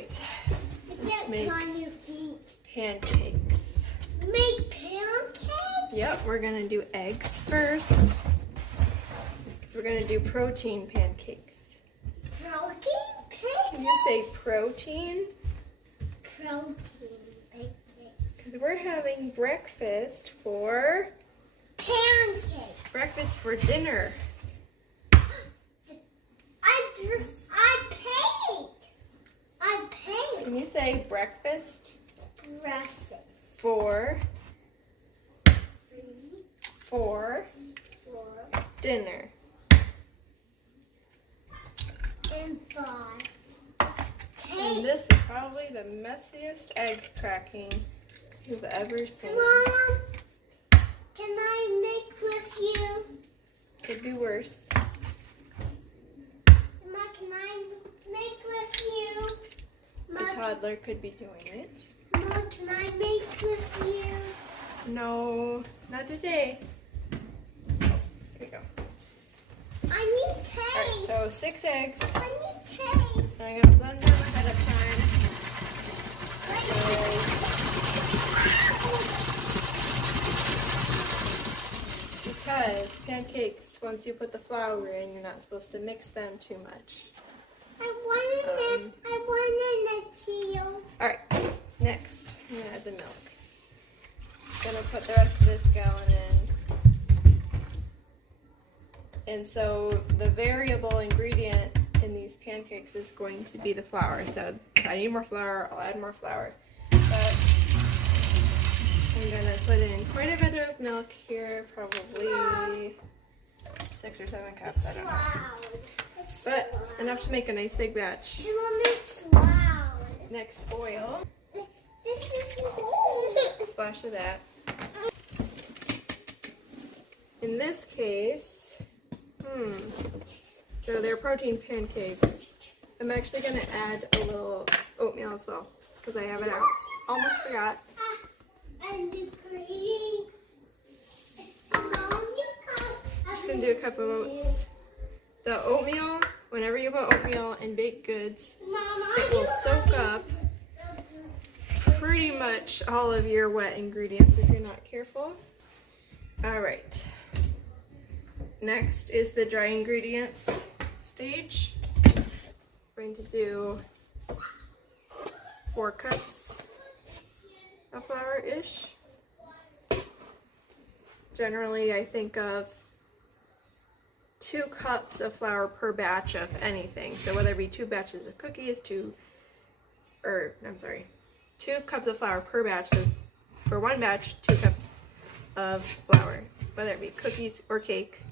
right. Let's make pancakes. Make pancakes? Yep, we're gonna do eggs first. We're gonna do protein pancakes. Protein pancakes? Can you say protein? Protein pancakes. Because we're having breakfast for... Pancakes. Breakfast for dinner. I paid. Can you say breakfast? Breakfast. For dinner. And And this is probably the messiest egg cracking you've ever seen. Mom, can I make with you? Could be worse. Mom, can I make with you? The toddler could be doing it. Mom, can I make with you? No, not today. Here we go. I need taste. Alright, so 6 eggs. I need taste. So I'm going to blend them ahead of time. Because pancakes, once you put the flour in, you're not supposed to mix them too much. I wanted the cheese. Alright, next, I'm going to add the milk. Going to put the rest of this gallon in. And so the variable ingredient in these pancakes is going to be the flour. So if I need more flour, I'll add more flour. But I'm going to put in quite a bit of milk here, probably 6 or 7 cups, I don't know. But enough to make a nice big batch. It's loud. Next, oil. This is cold. A splash of that. In this case, so they're protein pancakes. I'm actually going to add a little oatmeal as well, because I have it out. Almost forgot. And the cream. Just going to do a cup of oats. The oatmeal, whenever you put oatmeal in baked goods, it will soak up pretty much all of your wet ingredients if you're not careful. Alright. Next is the dry ingredients stage. We're going to do 4 cups of flour-ish. Generally, I think of 2 cups of flour per batch of anything. So whether it be 2 batches of cookies, 2 cups of flour per batch. So for 1 batch, 2 cups of flour, whether it be cookies or cake,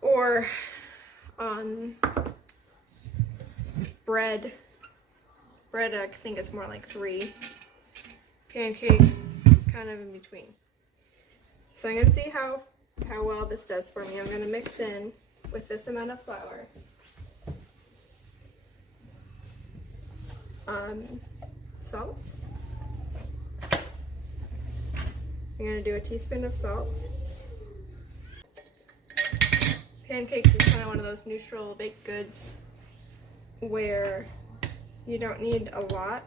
or on bread. Bread, I think it's more like 3. Pancakes, kind of in between. So I'm going to see how well this does for me. I'm going to mix in with this amount of flour. Salt. I'm going to do a teaspoon of salt. Pancakes is kind of one of those neutral baked goods where you don't need a lot.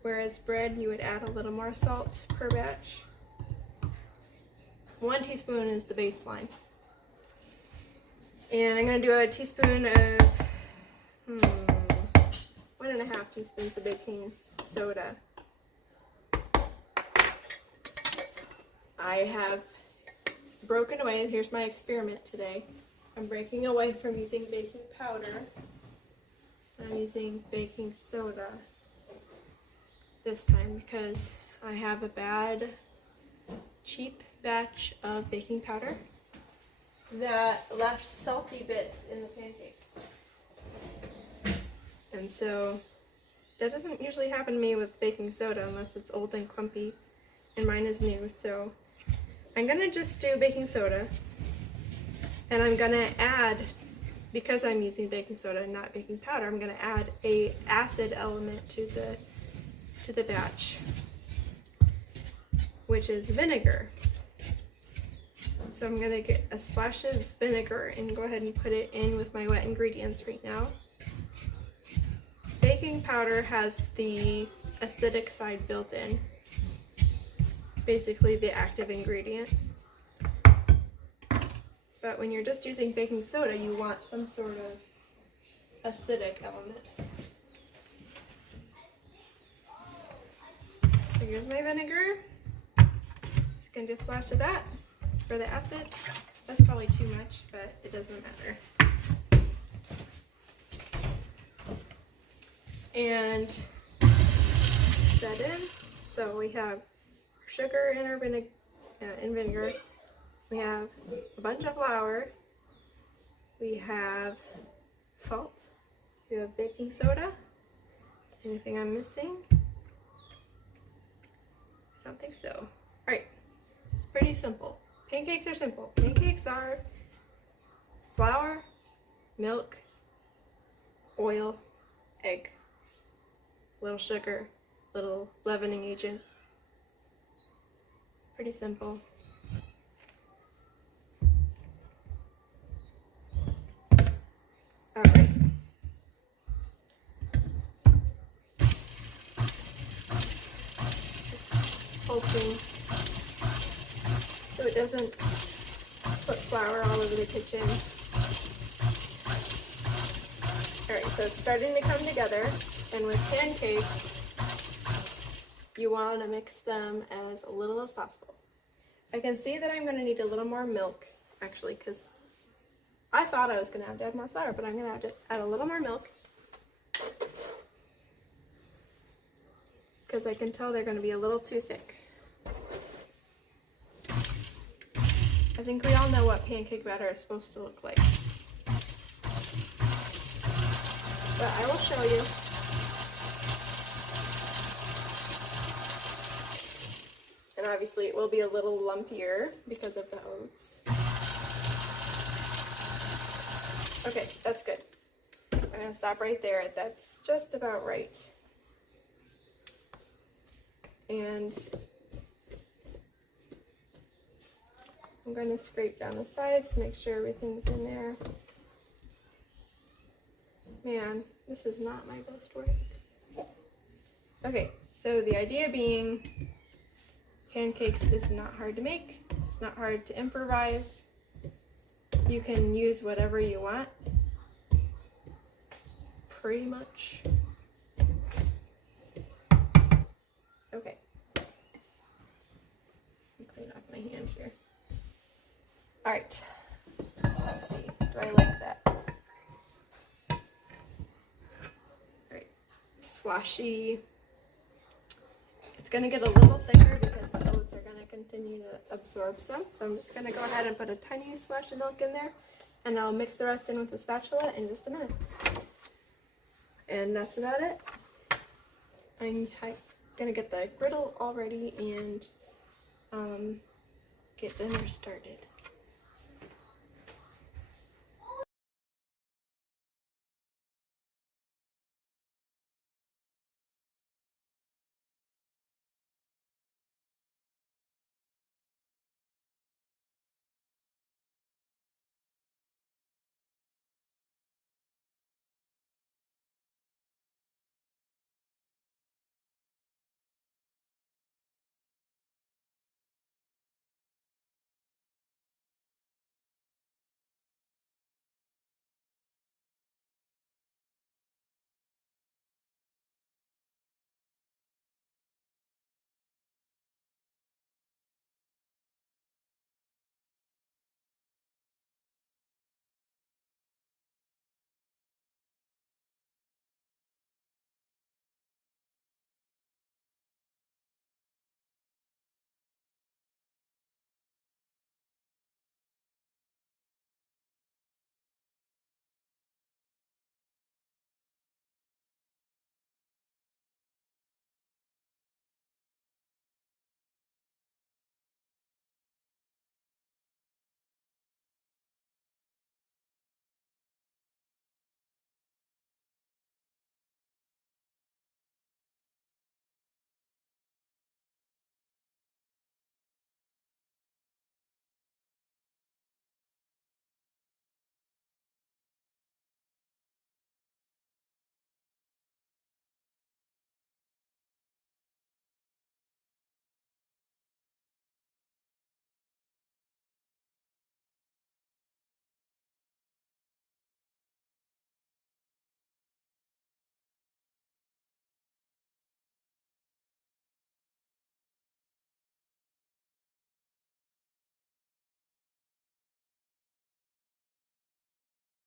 Whereas bread, you would add a little more salt per batch. 1 teaspoon is the baseline. And I'm going to do a teaspoon of 1.5 teaspoons of baking soda. I have broken away. Here's my experiment today. I'm breaking away from using baking powder. I'm using baking soda this time because I have a bad, cheap batch of baking powder that left salty bits in the pancakes. And so that doesn't usually happen to me with baking soda unless it's old and clumpy, and mine is new. So I'm gonna just do baking soda, and I'm gonna add, because I'm using baking soda and not baking powder, I'm gonna add a acid element to the batch, which is vinegar. So I'm gonna get a splash of vinegar and go ahead and put it in with my wet ingredients right now. baking powder has the acidic side built in, basically the active ingredient. But when you're just using baking soda, you want some sort of acidic element. So here's my vinegar. Just gonna just splash of that for the acid. That's probably too much, but it doesn't matter. And set in. So we have sugar in our vinegar. We have a bunch of flour. We have salt. We have baking soda. Anything I'm missing? I don't think so. Alright, pretty simple. Pancakes are simple. Pancakes are flour, milk, oil, egg, little sugar, little leavening agent. Pretty simple. Alright. Pulsing so it doesn't put flour all over the kitchen. Alright, so it's starting to come together, and with pancakes, you want to mix them as little as possible. I can see that I'm going to need a little more milk, actually, because I thought I was going to have to add more flour, but I'm going to have to add a little more milk. Because I can tell they're going to be a little too thick. I think we all know what pancake batter is supposed to look like. But I will show you. And obviously it will be a little lumpier because of the oats. Okay, that's good. I'm going to stop right there. That's just about right. And I'm going to scrape down the sides to make sure everything's in there. Man, this is not my best work. Okay, so the idea being pancakes is not hard to make. It's not hard to improvise. You can use whatever you want, pretty much. Okay. I'll clean off my hand here. Alright. Let's see. Do I like that? Alright. Sloshy. It's going to get a little thicker because the oats are going to continue to absorb some. So I'm just going to go ahead and put a tiny splash of milk in there, and I'll mix the rest in with the spatula in just a minute. And that's about it. I'm going to get the griddle all ready and get dinner started.